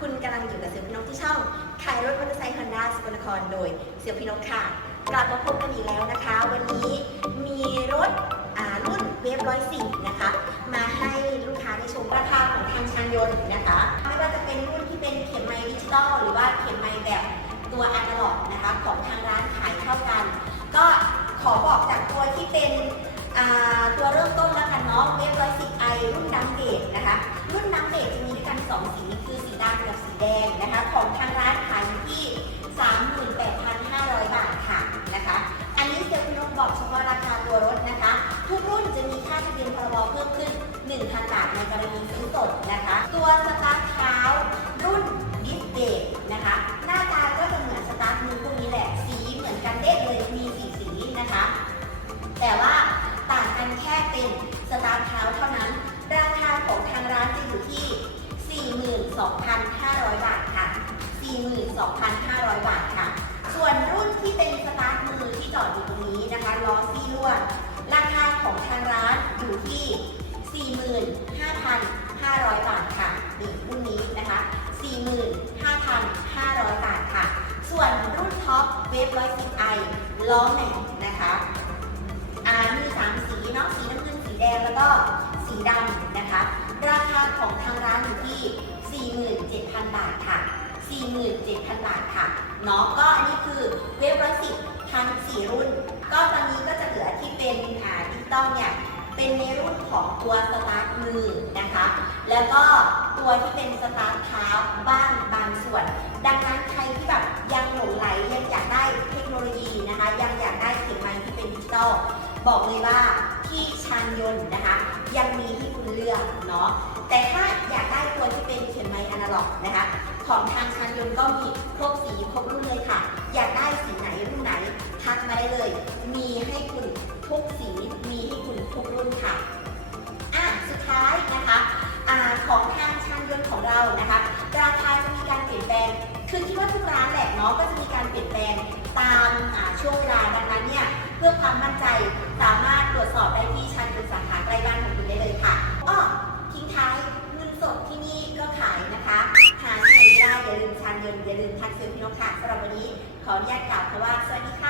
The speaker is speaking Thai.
คุณกำลังอยู่กับเสี่ยวพี่นกที่ช่องขายรถมอเตอร์ไซค์ฮอนด้าสกลนครโดยเสี่ยวพี่นกค่ะ กลับมาพบกันอีกแล้วนะคะ วันนี้มีรถอ่ารุ่นเวฟร้อยสี่นะคะ มาให้ลูกค้าได้ชมราคาของทางชานยนต์นะคะ ไม่ว่าจะเป็นรุ่นที่เป็นเข็มไม้ดิจิตอลหรือว่าเข็มไม้แบบตัวอะนาล็อกนะคะของทางร้านขายเท่ากัน ก็ขอบอกจากตัวที่เป็นอ่าตัวเริ่มต้นแล้วกันเนาะเวฟร้อยสิบไอรุ่นดัมเบดนะคะ รุ่นดัมเบดจะมีด้วยกัน สองสีคือสีดำกับสีแดงนะคะ ของทางร้านขายอยู่ที่ 38,500 บาทค่ะนะคะ อันนี้เซลล์คุณนกบอกเฉพาะราคาตัวรถนะคะ ทุกรุ่นจะมีค่าทะเบียนพรบเพิ่มขึ้น 1,000 บาทในกรณีซื้อสดนะคะ ตัวสตาร์ทเท้ารุ่นดิสเบรกนะคะ หน้าตาก็จะเหมือนสตาร์ทมือพวกนี้แหละ สีเหมือนกันเด้เลยมีสีสีนะคะ แต่ว่าต่างกันแค่เป็นสตาร์ทเท้าเท่านั้น ราคาของทางร้านจะอยู่ที่ 42,500 บาทค่ะ 42,500 บาทค่ะ ส่วนรุ่นที่เป็นสตาร์ทมือที่จอดอยู่ตรงนี้นะคะล้อซี่ลวด ราคาของทางร้านอยู่ที่ 45,500 บาทค่ะนี่รุ่นนี้นะคะ 45,500 บาทค่ะ ส่วนรุ่นท็อปเวฟ110ไอล้อแม็กนะคะอ่ามีสามสีเนาะ 47,000 บาทค่ะ 47,000 บาทค่ะเนาะก็อันนี้คือเวฟร้อยสิบทั้ง 4 รุ่น ก็ตอนนี้ก็จะเหลือที่เป็นอ่าดิจิตอลเนี่ยเป็นในรุ่นของตัวสตาร์ทมือนะคะ แล้วก็ตัวที่เป็นสตาร์ทเท้าบ้างบางส่วน ดังนั้นใครที่แบบยังหลงไหลยังอยากได้เทคโนโลยีนะคะ ยังอยากได้เข็มไม้ที่เป็นดิจิตอลบอกเลยว่าที่ชานยนต์นะคะ ยังมีให้คุณเลือกเนาะแต่ถ้าอยากได้ ขอนาล็อกนะคะ ของทางชานยนต์ก็มีครบสีครบรุ่นเลยค่ะ อยากได้สีไหนรุ่นไหนทักมาได้เลย มีให้คุณทุกสีมีให้คุณทุกรุ่นค่ะอะสุดท้ายนะคะอ่าของทางชานยนต์ของเรานะคะ ราคาจะมีการเปลี่ยนแปลงคือคิดว่าทุกร้านแหละเนาะก็จะมีการเปลี่ยนแปลงตามช่วงเวลาดังนั้นเนี่ยเพื่อความมั่นใจสามารถ ขออนุญาตกล่าวเพราะว่าสวัสดีค่ะ